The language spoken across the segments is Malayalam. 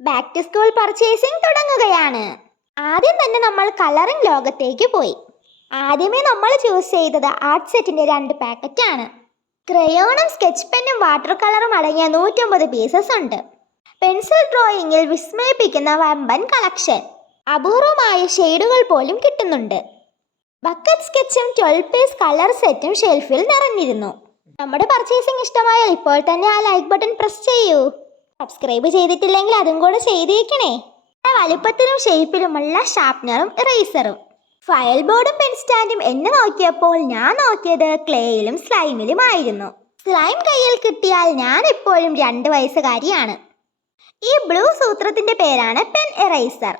ബാക്ക് ടു സ്കൂൾ പർച്ചേസിംഗ് തുടങ്ങുകയാണ്. ആദ്യം തന്നെ നമ്മൾ കളറിംഗ് ലോകത്തേക്ക് പോയി. ആദ്യമേ നമ്മൾ ചൂസ് ചെയ്തത് ആർട്ട് സെറ്റിന്റെ 2 പാക്കറ്റാണ്. ക്രയോണും സ്കെച്ച് പെന്നും വാട്ടർ കളറും അടങ്ങിയ 150 പീസസ് ഉണ്ട്. പെൻസിൽ ഡ്രോയിങ്ങിൽ വിസ്മയിപ്പിക്കുന്ന വമ്പൻ കളക്ഷൻ. അപൂർവമായ ഷെയ്ഡുകൾ പോലും കിട്ടുന്നുണ്ട്. ബക്കറ്റ് സ്കെച്ചും 12 പീസ് കളർ സെറ്റും ഷെൽഫിൽ നിറഞ്ഞിരുന്നു. നമ്മുടെ പർച്ചേസിംഗ് ഇഷ്ടമായാൽ ഇപ്പോൾ തന്നെ ആ ലൈക്ക് ബട്ടൺ പ്രസ് ചെയ്യൂ. സബ്സ്ക്രൈബ് ചെയ്തിട്ടില്ലെങ്കിൽ അതും കൂടെ ചെയ്തേക്കണേ. വലുപ്പത്തിലും ഷേപ്പിലുമുള്ള ഷാർപ്നറും ഇറേസറും, ഫയൽ ബോർഡും പെൻ സ്റ്റാൻഡും എന്നെ നോക്കിയപ്പോൾ ഞാൻ നോക്കിയത് ക്ലേയിലും സ്ലൈമിലും ആയിരുന്നു. സ്ലൈം കയ്യിൽ കിട്ടിയാൽ ഞാൻ എപ്പോഴും 2 വയസ്സുകാരിയാണ്. ഈ ബ്ലൂ സൂത്രത്തിന്റെ പേരാണ് പെൻ ഇറേസർ.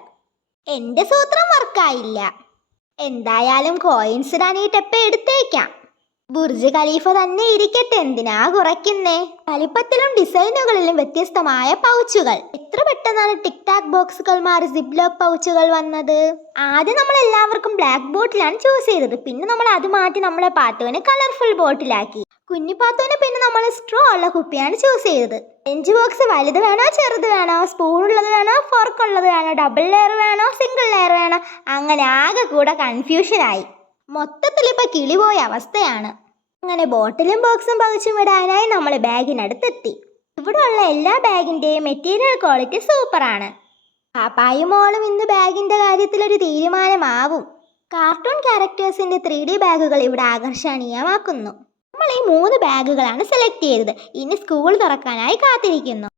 എന്റെ സൂത്രം വർക്കായില്ല. എന്തായാലും കോയിൻസ് ഇടാൻ ഈ ടെപ്പ് എടുത്തേക്കാം. ബുർജ് ഖലീഫ തന്നെ ഇരിക്കട്ടെ, എന്തിനാ കുറയ്ക്കുന്നേ? വലിപ്പത്തിലും ഡിസൈനുകളിലും വ്യത്യസ്തമായ പൗച്ചുകൾ. എത്ര പെട്ടെന്നാണ് ടിക് ടാക് ബോക്സുകൾ മാറി സിപ്ലോക്ക് പൗച്ചുകൾ വന്നത്. ആദ്യം നമ്മൾ എല്ലാവർക്കും ബ്ലാക്ക് ബോട്ടിലാണ് ചൂസ് ചെയ്തത്. പിന്നെ നമ്മൾ അത് മാറ്റി നമ്മളെ പാത്തുവിന് കളർഫുൾ ബോട്ടിലാക്കി. കുഞ്ഞു പാത്തുവിന് പിന്നെ നമ്മൾ സ്ട്രോ ഉള്ള കുപ്പിയാണ് ചൂസ് ചെയ്തത്. ലഞ്ച് ബോക്സ് വലുത് വേണോ ചെറുത് വേണോ, സ്പൂൺ ഉള്ളത് വേണോ ഫോർക്ക് ഉള്ളത് വേണോ, ഡബിൾ ലെയർ വേണോ സിംഗിൾ ലെയർ വേണോ, അങ്ങനെ ആകെ കൂടെ കൺഫ്യൂഷനായി. മൊത്തത്തിൽ ഇപ്പൊ കിളിപോയ അവസ്ഥയാണ്. അങ്ങനെ ബോട്ടിലും ബോക്സും പകുച്ചും ഇടാനായി നമ്മൾ ബാഗിനടുത്തെത്തി. ഇവിടെ ഉള്ള എല്ലാ ബാഗിന്റെയും മെറ്റീരിയൽ ക്വാളിറ്റി സൂപ്പറാണ്. പാപ്പായും മോളും ഇന്ന് ബാഗിന്റെ കാര്യത്തിൽ ഒരു തീരുമാനമാവും. കാർട്ടൂൺ ക്യാരക്ടേഴ്സിന്റെ 3D ബാഗുകൾ ഇവിടെ ആകർഷണീയമാക്കുന്നു. നമ്മൾ ഈ 3 ബാഗുകളാണ് സെലക്ട് ചെയ്തത്. ഇനി സ്കൂൾ തുറക്കാനായി കാത്തിരിക്കുന്നു.